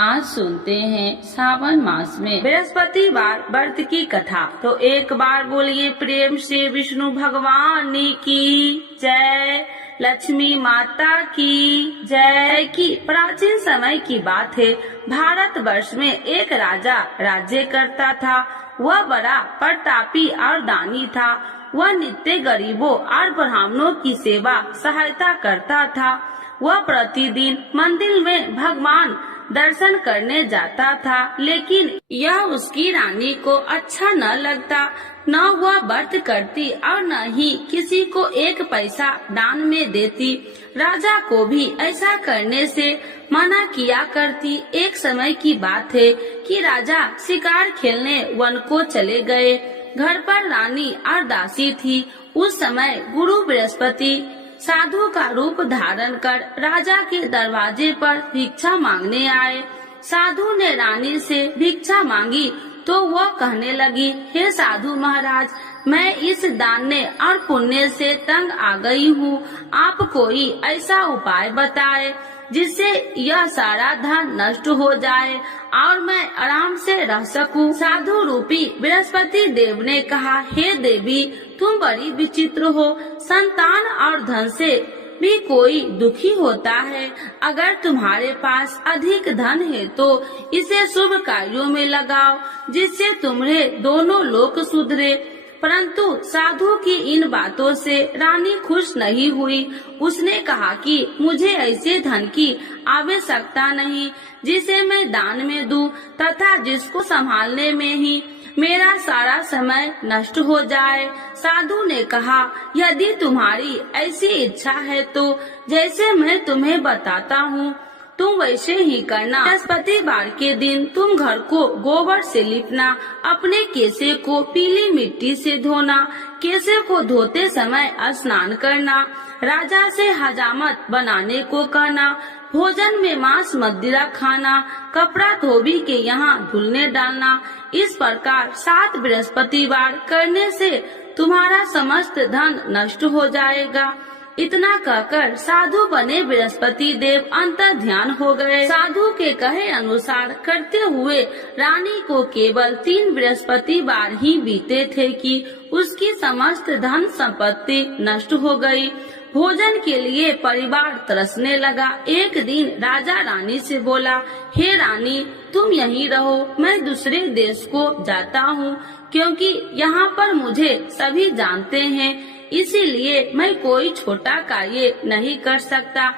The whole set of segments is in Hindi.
आज सुनते हैं सावन मास में बृहस्पतिवार व्रत की कथा। तो एक बार बोलिए प्रेम से विष्णु भगवान की जय, लक्ष्मी माता की जय। की प्राचीन समय की बात है। भारत वर्ष में एक राजा राज्य करता था। वह बड़ा प्रतापी और दानी था। वह नित्य गरीबों और ब्राह्मणों की सेवा सहायता करता था। वह प्रतिदिन मंदिर में भगवान दर्शन करने जाता था, लेकिन यह उसकी रानी को अच्छा न लगता। न वह व्रत करती और न ही किसी को एक पैसा दान में देती। राजा को भी ऐसा करने से मना किया करती। एक समय की बात है कि राजा शिकार खेलने वन को चले गए। घर पर रानी और दासी थी। उस समय गुरु बृहस्पति साधु का रूप धारण कर राजा के दरवाजे पर भिक्षा मांगने आए। साधु ने रानी से भिक्षा मांगी तो वह कहने लगी, हे साधु महाराज, मैं इस दान और पुण्य से तंग आ गई हूँ। आप कोई ऐसा उपाय बताए जिससे यह सारा धन नष्ट हो जाए और मैं आराम से रह सकूं। साधु रूपी बृहस्पति देव ने कहा, हे देवी, तुम बड़ी विचित्र हो। संतान और धन से भी कोई दुखी होता है। अगर तुम्हारे पास अधिक धन है तो इसे शुभ कार्यों में लगाओ, जिससे तुम्हारे दोनों लोक सुधरे। परंतु साधु की इन बातों से रानी खुश नहीं हुई। उसने कहा कि मुझे ऐसे धन की आवश्यकता नहीं जिसे मैं दान में दूं तथा जिसको संभालने में ही मेरा सारा समय नष्ट हो जाए। साधु ने कहा, यदि तुम्हारी ऐसी इच्छा है तो जैसे मैं तुम्हें बताता हूँ तुम वैसे ही करना। बृहस्पतिवार के दिन तुम घर को गोबर से लिपना, अपने केसे को पीली मिट्टी से धोना, केसे को धोते समय स्नान करना, राजा से हजामत बनाने को कहना, भोजन में मांस मदिरा खाना, कपड़ा धोबी के यहाँ धुलने डालना। इस प्रकार 7 बृहस्पतिवार करने से तुम्हारा समस्त धन नष्ट हो जाएगा। इतना कहकर साधु बने बृहस्पति देव अंतर ध्यान हो गए। साधु के कहे अनुसार करते हुए रानी को केवल 3 बृहस्पतिवार ही बीते थे कि उसकी समस्त धन संपत्ति नष्ट हो गई। भोजन के लिए परिवार तरसने लगा। एक दिन राजा रानी से बोला, हे रानी, तुम यहीं रहो, मैं दूसरे देश को जाता हूँ, क्योंकि यहाँ पर मुझे सभी जानते हैं, इसीलिए मैं कोई छोटा कार्य नहीं कर सकता।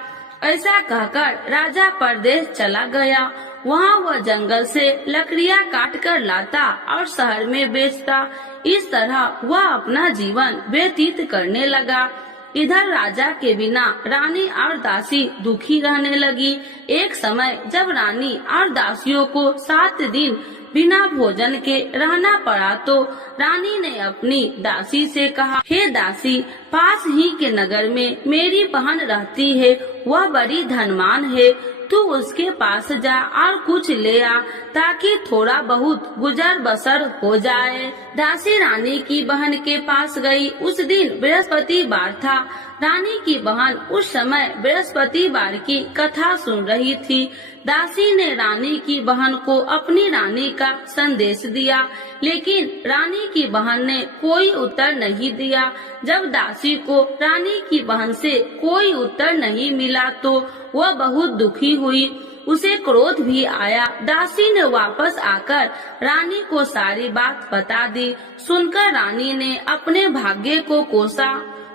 ऐसा कहकर राजा परदेश चला गया। वहाँ वह जंगल से लकड़ियाँ काट कर लाता और शहर में बेचता। इस तरह वह अपना जीवन व्यतीत करने लगा। इधर राजा के बिना रानी और दासी दुखी रहने लगी। एक समय जब रानी और दासियों को 7 दिन बिना भोजन के रहना पड़ा तो रानी ने अपनी दासी से कहा, हे दासी, पास ही के नगर में मेरी बहन रहती है, वह बड़ी धनवान है, तू उसके पास जा और कुछ ले आ ताकि थोड़ा बहुत गुजर बसर हो जाए। दासी रानी की बहन के पास गई। उस दिन बृहस्पतिवार था। रानी की बहन उस समय बृहस्पतिवार की कथा सुन रही थी। दासी ने रानी की बहन को अपनी रानी का संदेश दिया, लेकिन रानी की बहन ने कोई उत्तर नहीं दिया। जब दासी को रानी की बहन से कोई उत्तर नहीं मिला तो वह बहुत दुखी हुई। उसे क्रोध भी आया। दासी ने वापस आकर रानी को सारी बात बता दी। सुनकर रानी ने अपने भाग्य को कोसा।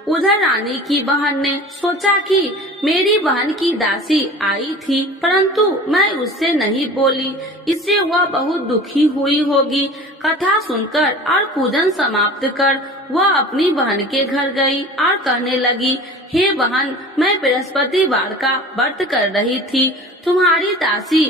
उधर रानी की बहन ने सोचा कि मेरी बहन की दासी आई थी, परंतु मैं उससे नहीं बोली, इससे वह बहुत दुखी हुई होगी। कथा सुनकर और पूजन समाप्त कर वह अपनी बहन के घर गई और कहने लगी, हे बहन, मैं बृहस्पतिवार का व्रत कर रही थी, तुम्हारी दासी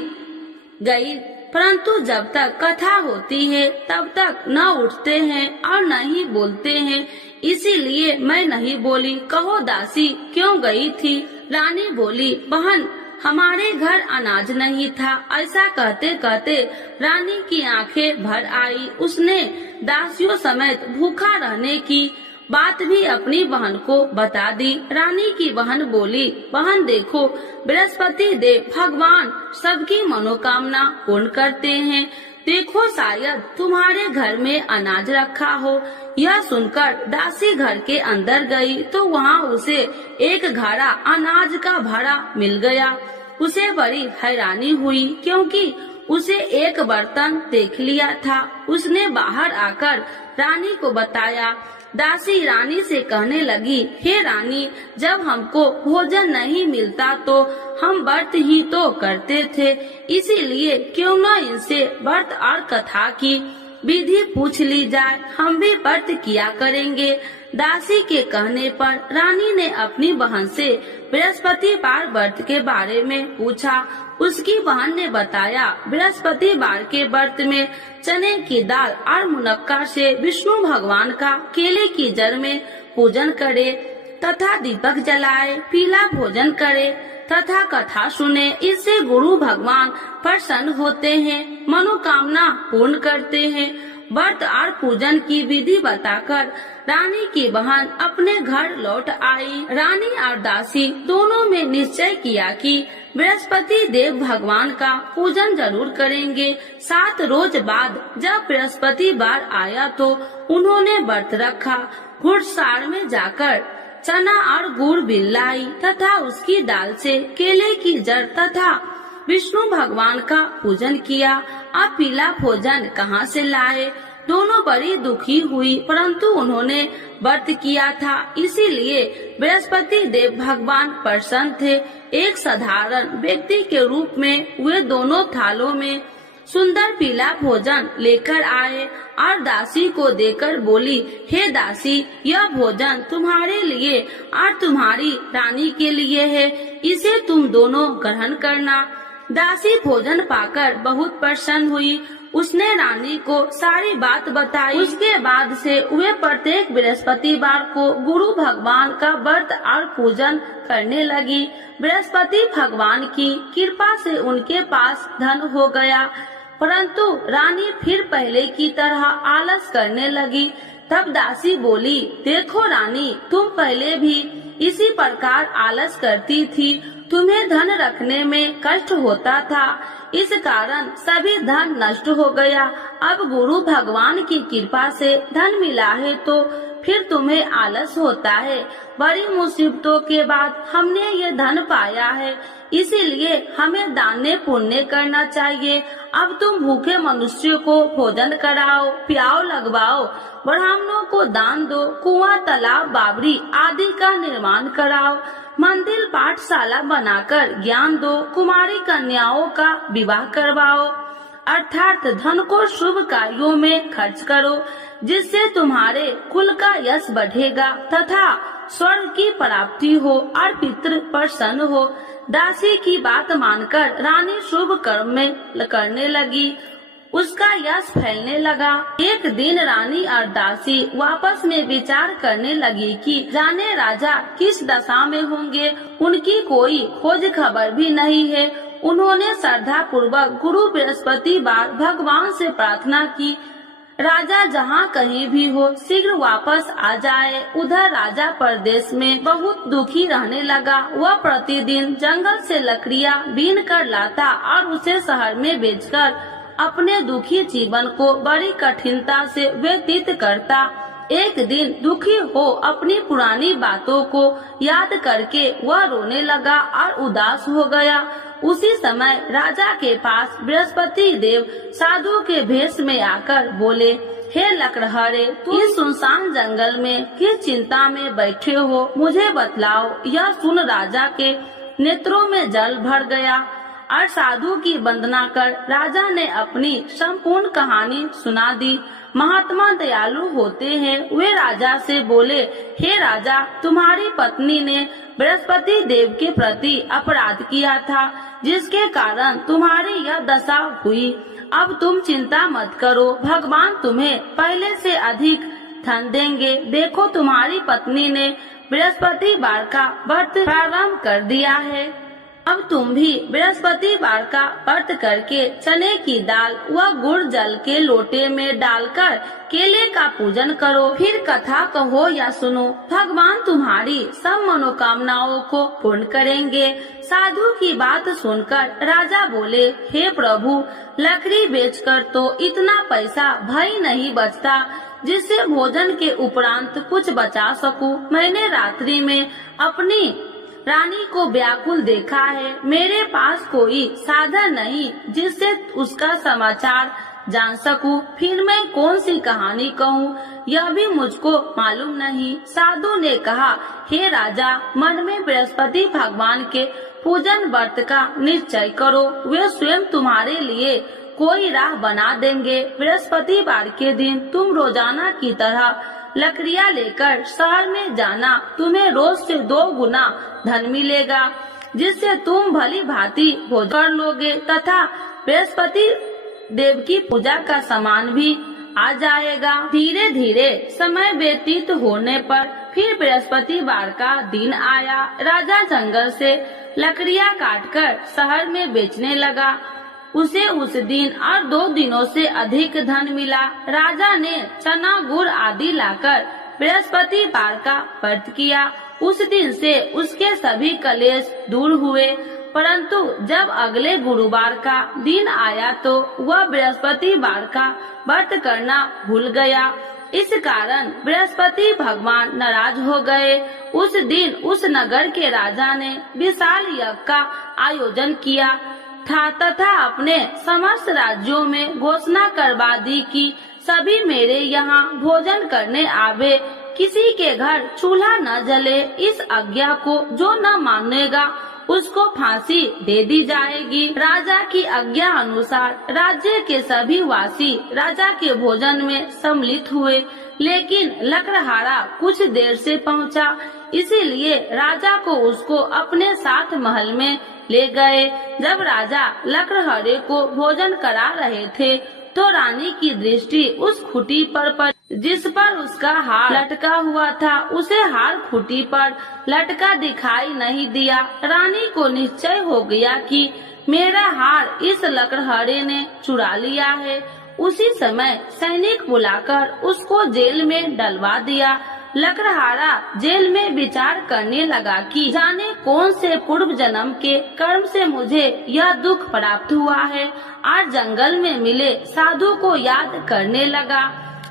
गई, परंतु जब तक कथा होती है तब तक न उठते हैं और न ही बोलते हैं, इसीलिए मैं नहीं बोली। कहो दासी क्यों गई थी? रानी बोली, बहन, हमारे घर अनाज नहीं था। ऐसा कहते कहते रानी की आंखें भर आई। उसने दासियों समेत भूखा रहने की बात भी अपनी बहन को बता दी। रानी की बहन बोली, बहन देखो, बृहस्पति देव भगवान सबकी मनोकामना पूर्ण करते हैं। देखो शायद तुम्हारे घर में अनाज रखा हो। यह सुनकर दासी घर के अंदर गई तो वहाँ उसे एक घड़ा अनाज का भरा मिल गया। उसे बड़ी हैरानी हुई क्योंकि उसे एक बर्तन देख लिया था। उसने बाहर आकर रानी को बताया। दासी रानी से कहने लगी, हे रानी, जब हमको भोजन नहीं मिलता तो हम व्रत ही तो करते थे, इसीलिए क्यों न इनसे व्रत और कथा की विधि पूछ ली जाए, हम भी व्रत किया करेंगे। दासी के कहने पर रानी ने अपनी बहन से बृहस्पतिवार व्रत के बारे में पूछा। उसकी बहन ने बताया, बृहस्पतिवार के व्रत में चने की दाल और मुनक्का से विष्णु भगवान का केले की जड़ में पूजन करे तथा दीपक जलाए, पीला भोजन करे तथा कथा सुने। इससे गुरु भगवान प्रसन्न होते हैं, मनोकामना पूर्ण करते हैं। व्रत और पूजन की विधि बताकर रानी की बहन अपने घर लौट आई। रानी और दासी दोनों में निश्चय किया कि बृहस्पति देव भगवान का पूजन जरूर करेंगे। 7 रोज बाद जब बृहस्पतिवार आया तो उन्होंने व्रत रखा। घुड़सार में जाकर चना और गुड़ बिल्लाई तथा उसकी दाल से केले की जड़ तथा विष्णु भगवान का पूजन किया। अब पीला भोजन कहाँ से लाए? दोनों बड़ी दुखी हुई, परंतु उन्होंने व्रत किया था, इसीलिए बृहस्पति देव भगवान प्रसन्न थे। एक साधारण व्यक्ति के रूप में वे दोनों थालों में सुंदर पीला भोजन लेकर आए और दासी को देकर बोली, हे दासी, यह भोजन तुम्हारे लिए और तुम्हारी रानी के लिए है, इसे तुम दोनों ग्रहण करना। दासी भोजन पाकर बहुत प्रसन्न हुई। उसने रानी को सारी बात बताई। उसके बाद से वे प्रत्येक बृहस्पतिवार को गुरु भगवान का व्रत और पूजन करने लगी। बृहस्पति भगवान की कृपा से उनके पास धन हो गया, परंतु रानी फिर पहले की तरह आलस करने लगी। तब दासी बोली, देखो रानी, तुम पहले भी इसी प्रकार आलस करती थी, तुम्हें धन रखने में कष्ट होता था, इस कारण सभी धन नष्ट हो गया। अब गुरु भगवान की कृपा से धन मिला है तो फिर तुम्हें आलस होता है। बड़ी मुसीबतों के बाद हमने ये धन पाया है, इसीलिए हमें दान पुण्य करना चाहिए। अब तुम भूखे मनुष्य को भोजन कराओ, प्याव लगवाओ, ब्राह्मणों को दान दो, कुआं, तालाब, बावड़ी आदि का निर्माण कराओ, मंदिर, पाठशाला बनाकर ज्ञान दो, कुमारी कन्याओं का विवाह करवाओ, अर्थात धन को शुभ कार्यों में खर्च करो, जिससे तुम्हारे कुल का यश बढ़ेगा तथा स्वर्ग की प्राप्ति हो और पितृ प्रसन्न हो। दासी की बात मानकर रानी शुभ कर्म में करने लगी। उसका यश फैलने लगा। एक दिन रानी और दासी आपस में विचार करने लगी कि जाने राजा किस दशा में होंगे, उनकी कोई खोज खबर भी नहीं है। उन्होंने श्रद्धा पूर्वक गुरु बृहस्पतिवार भगवान से प्रार्थना की, राजा जहाँ कहीं भी हो शीघ्र वापस आ जाए। उधर राजा परदेश में बहुत दुखी रहने लगा। वह प्रतिदिन जंगल से लकड़ियाँ बीन कर लाता और उसे शहर में बेचकर अपने दुखी जीवन को बड़ी कठिनता से व्यतीत करता। एक दिन दुखी हो अपनी पुरानी बातों को याद करके वह रोने लगा और उदास हो गया। उसी समय राजा के पास बृहस्पति देव साधु के भेष में आकर बोले, हे लकड़हारे, तुम इस सुनसान जंगल में किस चिंता में बैठे हो, मुझे बतलाओ। यह सुन राजा के नेत्रों में जल भर गया और साधु की वंदना कर राजा ने अपनी संपूर्ण कहानी सुना दी। महात्मा दयालु होते हैं। वे राजा से बोले, हे राजा, तुम्हारी पत्नी ने बृहस्पति देव के प्रति अपराध किया था, जिसके कारण तुम्हारी यह दशा हुई। अब तुम चिंता मत करो, भगवान तुम्हें पहले से अधिक धन देंगे। देखो, तुम्हारी पत्नी ने बृहस्पतिवार का व्रत प्रारंभ कर दिया है। अब तुम भी बृहस्पतिवार का व्रत करके चने की दाल व गुड़ जल के लोटे में डालकर केले का पूजन करो। फिर कथा कहो या सुनो, भगवान तुम्हारी सब मनोकामनाओं को पूर्ण करेंगे। साधु की बात सुनकर राजा बोले, हे प्रभु, लकड़ी बेचकर तो इतना पैसा भई नहीं बचता जिससे भोजन के उपरांत कुछ बचा सकूं। मैंने रात्रि में अपनी रानी को व्याकुल देखा है। मेरे पास कोई साधन नहीं जिससे उसका समाचार जान सकूं। फिर मैं कौन सी कहानी कहूँ, यह भी मुझको मालूम नहीं। साधु ने कहा, हे राजा, मन में बृहस्पति भगवान के पूजन व्रत का निश्चय करो, वे स्वयं तुम्हारे लिए कोई राह बना देंगे। बृहस्पतिवार के दिन तुम रोजाना की तरह लकड़ियाँ लेकर शहर में जाना। तुम्हें रोज से 2 गुना धन मिलेगा, जिससे तुम भली भांति भोजन कर लोगे तथा बृहस्पति देव की पूजा का सामान भी आ जाएगा। धीरे धीरे समय व्यतीत होने पर फिर बृहस्पतिवार का दिन आया। राजा जंगल से लकड़ियाँ काटकर शहर में बेचने लगा। उसे उस दिन और 2 दिनों से अधिक धन मिला। राजा ने चना गुड़ आदि लाकर बृहस्पतिवार का व्रत किया। उस दिन से उसके सभी कलेश दूर हुए। परंतु जब अगले गुरुवार का दिन आया तो वह बृहस्पतिवार का व्रत करना भूल गया। इस कारण बृहस्पति भगवान नाराज हो गए। उस दिन उस नगर के राजा ने विशाल यज्ञ का आयोजन किया था तथा अपने समस्त राज्यों में घोषणा करवा दी कि सभी मेरे यहाँ भोजन करने आवे, किसी के घर चूल्हा न जले। इस आज्ञा को जो न मानेगा उसको फांसी दे दी जाएगी। राजा की आज्ञा अनुसार राज्य के सभी वासी राजा के भोजन में सम्मिलित हुए, लेकिन लकड़हारा कुछ देर से पहुंचा, इसीलिए राजा को उसको अपने साथ महल में ले गए। जब राजा लकड़हारे को भोजन करा रहे थे तो रानी की दृष्टि उस खूंटी पर पड़ी जिस पर उसका हार लटका हुआ था। उसे हार खूंटी पर लटका दिखाई नहीं दिया। रानी को निश्चय हो गया कि मेरा हार इस लकड़हारे ने चुरा लिया है। उसी समय सैनिक बुलाकर उसको जेल में डलवा दिया। लकड़हारा जेल में विचार करने लगा कि जाने कौन से पूर्व जन्म के कर्म से मुझे यह दुख प्राप्त हुआ है, और जंगल में मिले साधु को याद करने लगा।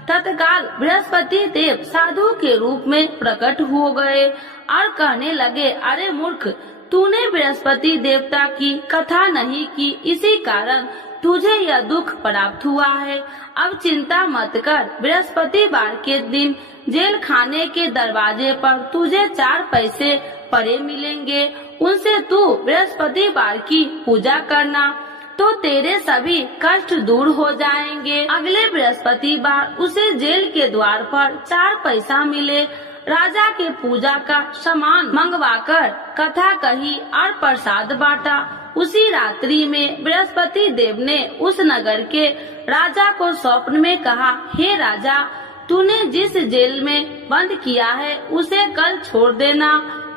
तत्काल बृहस्पति देव साधु के रूप में प्रकट हो गए और कहने लगे, अरे मूर्ख, तूने बृहस्पति देवता की कथा नहीं की, इसी कारण तुझे यह दुख प्राप्त हुआ है। अब चिंता मत कर, बृहस्पतिवार के दिन जेल खाने के दरवाजे पर तुझे 4 पैसे पड़े मिलेंगे। उनसे तू बृहस्पतिवार की पूजा करना तो तेरे सभी कष्ट दूर हो जाएंगे। अगले बृहस्पतिवार उसे जेल के द्वार पर 4 पैसा मिले। राजा के पूजा का सामान मंगवाकर कथा कही और प्रसाद बांटा। उसी रात्रि में बृहस्पति देव ने उस नगर के राजा को स्वप्न में कहा, हे राजा, तूने जिस जेल में बंद किया है उसे कल छोड़ देना,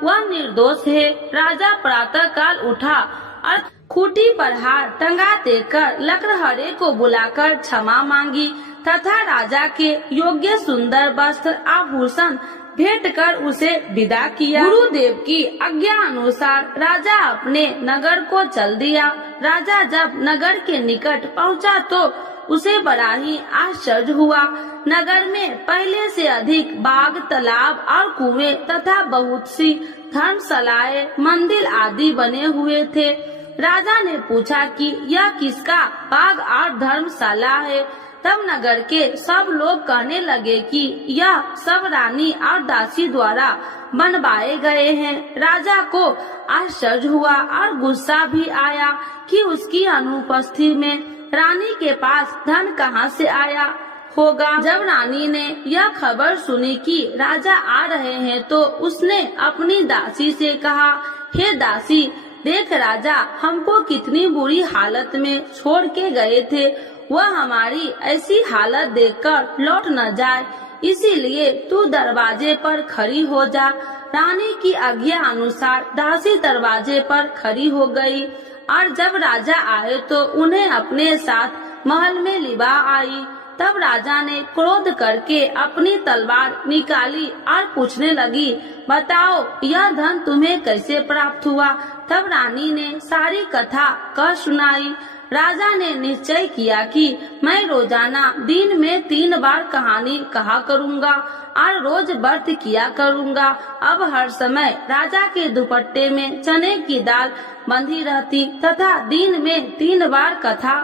वह निर्दोष है। राजा प्रातः काल उठा और खूंटी पर हार टंगा देकर लकड़हारे को बुलाकर क्षमा मांगी तथा राजा के योग्य सुंदर वस्त्र आभूषण भेंट कर उसे विदा किया। गुरुदेव की आज्ञा अनुसार राजा अपने नगर को चल दिया। राजा जब नगर के निकट पहुंचा तो उसे बड़ा ही आश्चर्य हुआ। नगर में पहले से अधिक बाग, तालाब और कुएं तथा बहुत सी धर्मशालाएं, मंदिर आदि बने हुए थे। राजा ने पूछा कि यह किसका बाग और धर्मशाला है। तब नगर के सब लोग कहने लगे कि यह सब रानी और दासी द्वारा बनवाए गए हैं। राजा को आश्चर्य हुआ और गुस्सा भी आया कि उसकी अनुपस्थिति में रानी के पास धन कहां से आया होगा। जब रानी ने यह खबर सुनी कि राजा आ रहे हैं तो उसने अपनी दासी से कहा, हे दासी, देख राजा हमको कितनी बुरी हालत में छोड़ के गए थे, वह हमारी ऐसी हालत देखकर लौट न जाए, इसीलिए तू दरवाजे पर खड़ी हो जा। रानी की आज्ञा अनुसार दासी दरवाजे पर खड़ी हो गई और जब राजा आए तो उन्हें अपने साथ महल में लिवा आई। तब राजा ने क्रोध करके अपनी तलवार निकाली और पूछने लगी, बताओ यह धन तुम्हें कैसे प्राप्त हुआ। तब रानी ने सारी कथा कह सुनाई। राजा ने निश्चय किया कि मैं रोजाना दिन में 3 बार कहानी कहा करूँगा और रोज व्रत किया करूँगा। अब हर समय राजा के दुपट्टे में चने की दाल बंधी रहती तथा दिन में 3 बार कथा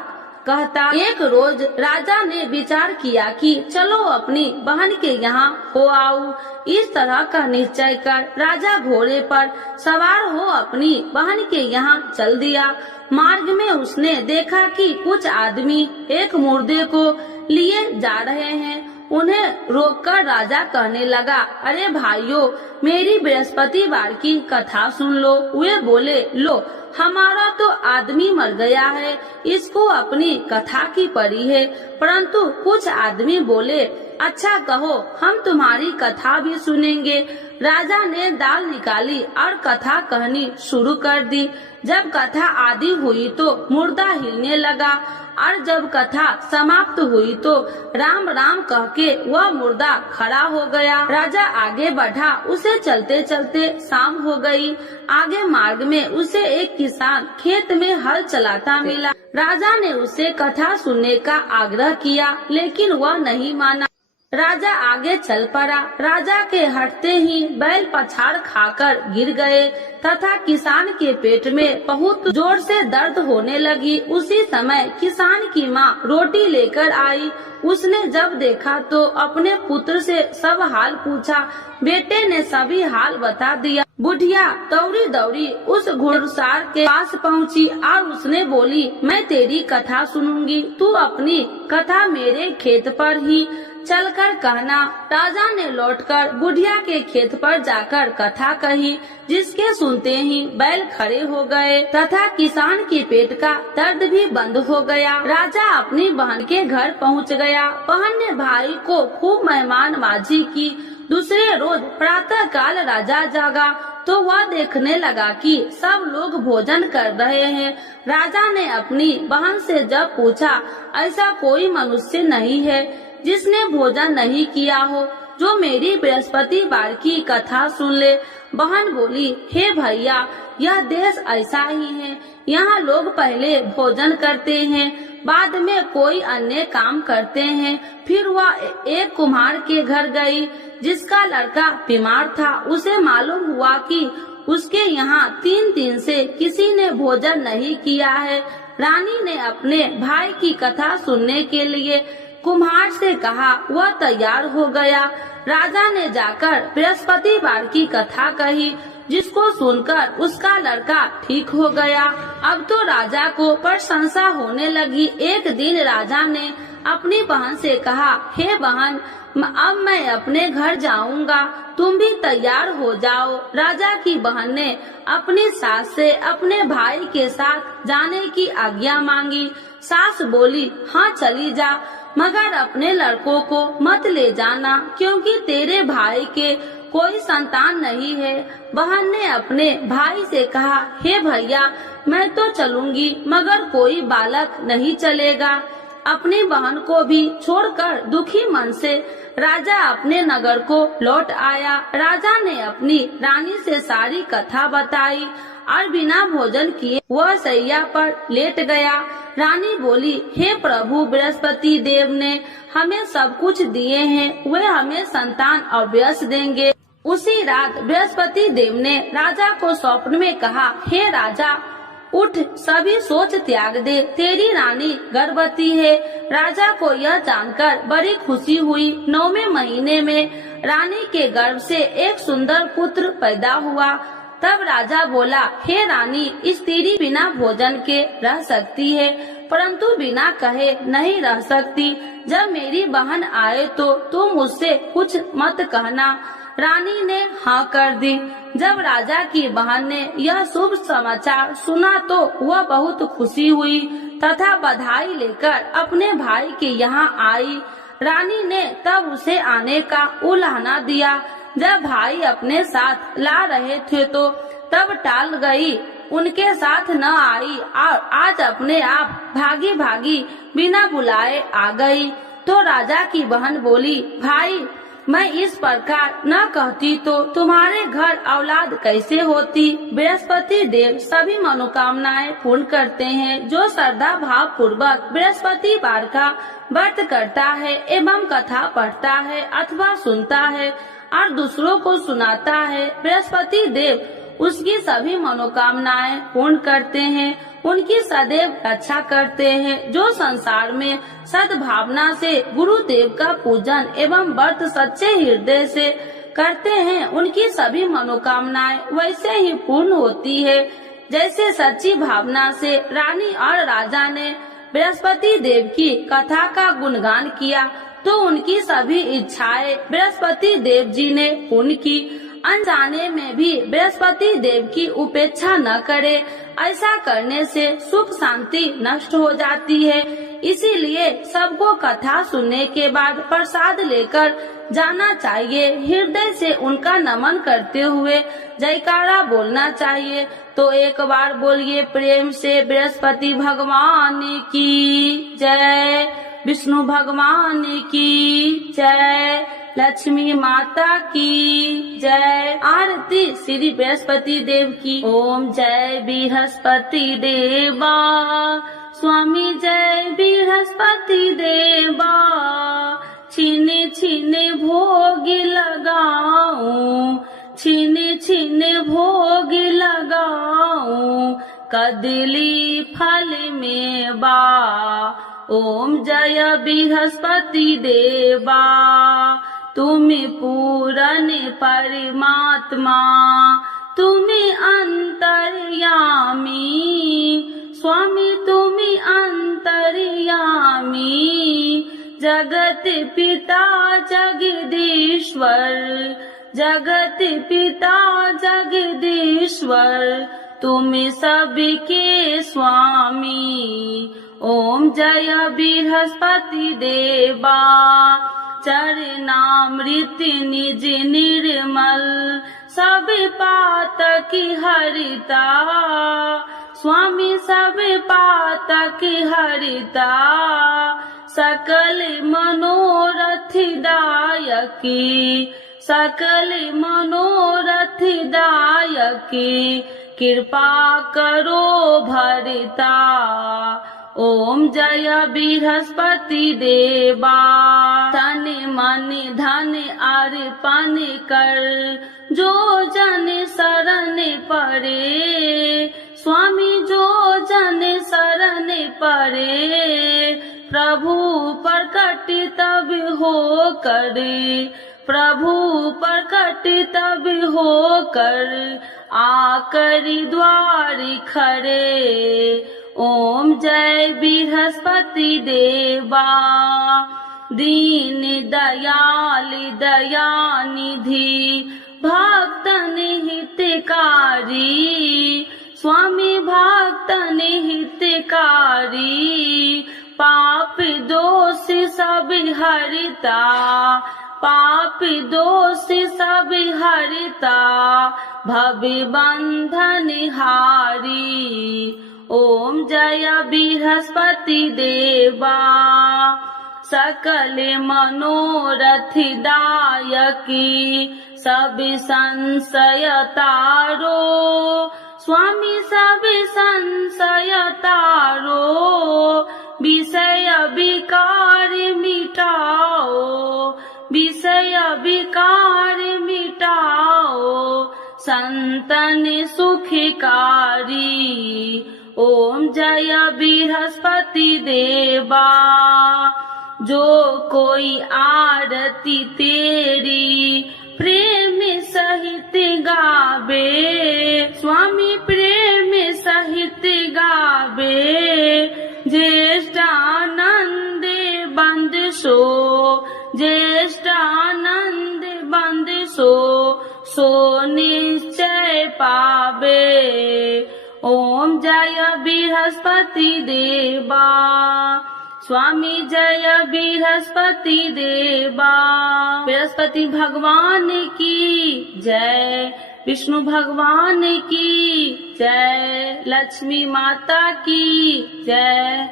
कहता। एक रोज राजा ने विचार किया कि चलो अपनी बहन के यहाँ हो आऊं। इस तरह का निश्चय कर राजा घोड़े पर सवार हो अपनी बहन के यहाँ चल दिया। मार्ग में उसने देखा कि कुछ आदमी एक मुर्दे को लिए जा रहे हैं। उन्हें रोककर राजा कहने लगा, अरे भाइयों, मेरी बृहस्पतिवार की कथा सुन लो। वे बोले, लो हमारा तो आदमी मर गया है, इसको अपनी कथा की पड़ी है। परंतु कुछ आदमी बोले, अच्छा कहो, हम तुम्हारी कथा भी सुनेंगे। राजा ने दाल निकाली और कथा कहनी शुरू कर दी। जब कथा आदि हुई तो मुर्दा हिलने लगा और जब कथा समाप्त हुई तो राम राम कह के वह मुर्दा खड़ा हो गया। राजा आगे बढ़ा, उसे चलते चलते शाम हो गई। आगे मार्ग में उसे एक किसान खेत में हल चलाता मिला। राजा ने उसे कथा सुनने का आग्रह किया, लेकिन वह नहीं माना। राजा आगे चल पड़ा। राजा के हटते ही बैल पछाड़ खाकर गिर गए तथा किसान के पेट में बहुत जोर से दर्द होने लगी। उसी समय किसान की माँ रोटी लेकर आई। उसने जब देखा तो अपने पुत्र से सब हाल पूछा। बेटे ने सभी हाल बता दिया। बुढ़िया दौड़ी दौड़ी उस घुड़सार के पास पहुँची और उसने बोली, मैं तेरी कथा सुनूंगी, तू अपनी कथा मेरे खेत पर ही चलकर कहना। राजा ने लौटकर बुढ़िया के खेत पर जाकर कथा कही, जिसके सुनते ही बैल खड़े हो गए तथा किसान के पेट का दर्द भी बंद हो गया। राजा अपनी बहन के घर पहुंच गया। बहन ने भाई को खूब मेहमानबाजी की। दूसरे रोज प्रातः काल राजा जागा तो वह देखने लगा कि सब लोग भोजन कर रहे हैं। राजा ने अपनी बहन से जब पूछा, ऐसा कोई मनुष्य नहीं है जिसने भोजन नहीं किया हो, जो मेरी बृहस्पतिवार की कथा सुन ले। बहन बोली, हे भैया, यह देश ऐसा ही है। यहाँ लोग पहले भोजन करते हैं, बाद में कोई अन्य काम करते हैं। फिर वह एक कुम्हार के घर गई, जिसका लड़का बीमार था। उसे मालूम हुआ कि उसके यहाँ 3 दिन से किसी ने भोजन नहीं किया है। रानी ने अपने भाई की कथा सुनने के लिए कुम्हार से कहा। वह तैयार हो गया। राजा ने जाकर बृहस्पतिवार की कथा कही, जिसको सुनकर उसका लड़का ठीक हो गया। अब तो राजा को प्रशंसा होने लगी। एक दिन राजा ने अपनी बहन से कहा, हे बहन, अब मैं अपने घर जाऊंगा, तुम भी तैयार हो जाओ। राजा की बहन ने अपनी सास से अपने भाई के साथ जाने की आज्ञा मांगी। सास बोली, हाँ चली जा, मगर अपने लड़कों को मत ले जाना, क्योंकि तेरे भाई के कोई संतान नहीं है। बहन ने अपने भाई से कहा, हे भैया, मैं तो चलूंगी, मगर कोई बालक नहीं चलेगा। अपनी बहन को भी छोड़कर दुखी मन से राजा अपने नगर को लौट आया। राजा ने अपनी रानी से सारी कथा बताई और बिना भोजन किए वह सैया पर लेट गया। रानी बोली, हे प्रभु, बृहस्पति देव ने हमें सब कुछ दिए हैं, वे हमें संतान अवश्य देंगे। उसी रात बृहस्पति देव ने राजा को स्वप्न में कहा, हे राजा, उठ, सभी सोच त्याग दे, तेरी रानी गर्भवती है। राजा को यह जानकर बड़ी खुशी हुई। 9वें महीने में रानी के गर्भ से एक सुंदर पुत्र पैदा हुआ। तब राजा बोला, हे रानी, स्त्री बिना भोजन के रह सकती है, परंतु बिना कहे नहीं रह सकती। जब मेरी बहन आए तो तुम मुझसे कुछ मत कहना। रानी ने हाँ कर दी। जब राजा की बहन ने यह शुभ समाचार सुना तो वह बहुत खुशी हुई तथा बधाई लेकर अपने भाई के यहाँ आई। रानी ने तब उसे आने का उलाहना दिया। जब भाई अपने साथ ला रहे थे तो तब टाल गई, उनके साथ न आई और आज अपने आप भागी भागी बिना बुलाए आ गई। तो राजा की बहन बोली, भाई मैं इस प्रकार न कहती तो तुम्हारे घर औलाद कैसे होती। बृहस्पति देव सभी मनोकामनाएं पूर्ण करते हैं। जो श्रद्धा भाव पूर्वक बृहस्पतिवार का व्रत करता है एवं कथा पढ़ता है अथवा सुनता है और दूसरों को सुनाता है, बृहस्पति देव उसकी सभी मनोकामनाएं पूर्ण करते हैं, उनकी सदैव रक्षा करते हैं। जो संसार में सद्भावना से गुरुदेव का पूजन एवं व्रत सच्चे हृदय से करते हैं, उनकी सभी मनोकामनाएं वैसे ही पूर्ण होती है जैसे सच्ची भावना से रानी और राजा ने बृहस्पति देव की कथा का गुणगान किया तो उनकी सभी इच्छाएं बृहस्पति देव जी ने पूर्ण की। अनजाने में भी बृहस्पति देव की उपेक्षा न करे, ऐसा करने से सुख शांति नष्ट हो जाती है। इसीलिए सबको कथा सुनने के बाद प्रसाद लेकर जाना चाहिए। हृदय से उनका नमन करते हुए जयकारा बोलना चाहिए। तो एक बार बोलिए प्रेम से, बृहस्पति भगवान की जय, विष्णु भगवान की जय, लक्ष्मी माता की जय। आरती श्री बृहस्पति देव की। ओम जय बृहस्पति देवा, स्वामी जय बृहस्पति देवा, छीने छीने भोग लगाऊं, छीने छीने भोग लगाऊं, कदली फल में बा। ओम जय बृहस्पति देवा, तुम्हें पूरन परमात्मा, तुम्हें अंतर्यामी, स्वामी तुम्हें अंतर्यामी, जगत पिता जगदीश्वर, जगत पिता जगदीश्वर, तुम सबके स्वामी। ओम जय बृहस्पति देवा, चरणामृत निज निर्मल, सब पातक हरिता, स्वामी सब पातक हरिता, सकल मनोरथ दायकी, सकल मनोरथ दायकी, कृपा करो भरता। ओम जय बृहस्पति देवा, तन मन धन अर्पण कर, जो जन शरण पड़े, स्वामी जो जन शरण पड़े, प्रभु प्रकट तब हो करे, प्रभु प्रकट तब हो कर, आकर द्वार खड़े। ओम जय बृहस्पति देवा, दीन दयाल दयानिधि, भक्तन हितकारी, स्वामी भक्तन हितकारी, पाप दोष सब हरता, पाप दोष सब हरता, भव बंधन हारी। ओम जय बृहस्पति देवा, सकल मनोरथ दायकी, सब संशय तारो, स्वामी सब संशय तारो, विषय विकार मिटाओ, विषय विकार मिटाओ, संतन सुखकारी। ओम जय बृहस्पति देवा, जो कोई आरती तेरी प्रेम सहित गावे, स्वामी प्रेम सहित गावे, ज्येष्ठानंद बंद सो, ज्येष्ठानंद बंद सो, सो निश्चय पावे। ओम जय बृहस्पति देवा, स्वामी जय बृहस्पति देवा। बृहस्पति भगवान की जय, विष्णु भगवान की जय, लक्ष्मी माता की जय।